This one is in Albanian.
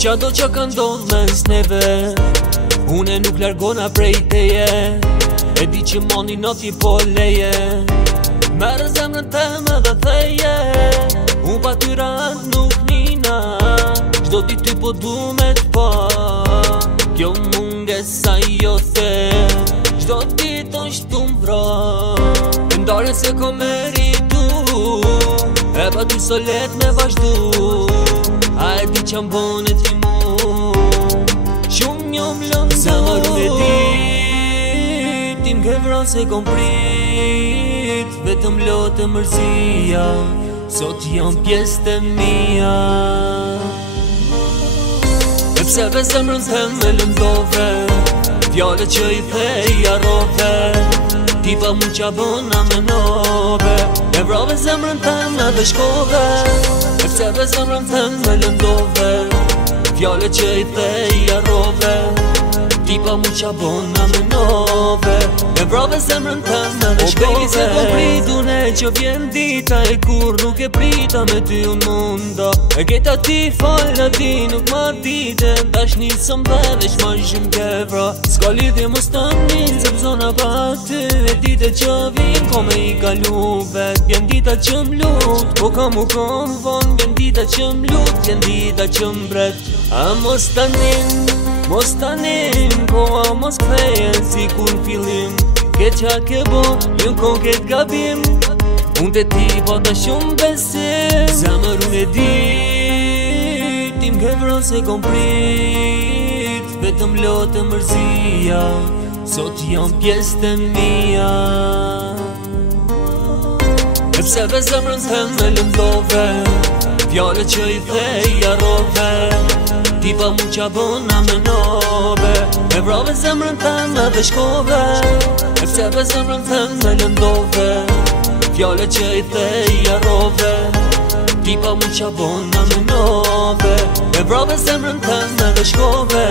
Qa do qa ka ndodh mes neve, une nuk largona prej teje. E di që moni noti po leje, merë zemrën teme dhe theje. Unë pa tyra nuk nina, qdo ti ty po du me t'pa. Kjo mungesa jo the, qdo ti ton shtu m'vra. Ndarën se ko meritu, e pa ty solet me vazhdu. A e di që mbone ti mu, shumë njom lëndu. Zemër me ti, ti m'ke vran se kom prit. Vetëm lotë mërzia, sot jam pjesë të mia. E pse ve zemrën them me lëndove, fjale që i thej arrove. Ti pa mu qa bëna me nove, e vrave zemrën them edhe shkove. E pse ve zemrën them me lëndove, fjale që i thej arrove. Ti pa mu qa bëna me nove, e vrave zemrën them edhe shkove. O baby se kom pritune që vjen dita, e kur nuk e prita me ty unë munda. E keta ti falë ti nuk ma dite, ndash nisëm dhe veç ma shumë kevra. Ska lidhje mos të njën se pëzona pa ty, e dite që vin ko me i kalu vet. Vjen dita që m'lut, po kam u kom von. Vjen dita që m'lut, vjen dita që m'bret. A mos të njën, ko a mos kthejen si kur n'fillim. Ke qa ke bo, ju kon ket gabim, unë të ti po të shumë besim. Zemër unë e di, ti m'ke vran se kom prit. Vetëm lotë mërzia, sot jam pjesë të mia. E pse ve zemrën them me lëndove, fjale që i thej arrove. Ti pa mu qa bëna me nove, e vrave zemrën them edhe shkove. E pse ve zemrën them me lëndove, fjale që i thej arrove. Ti pa mu qa bëna me nove, e vrave zemrën them edhe shkove.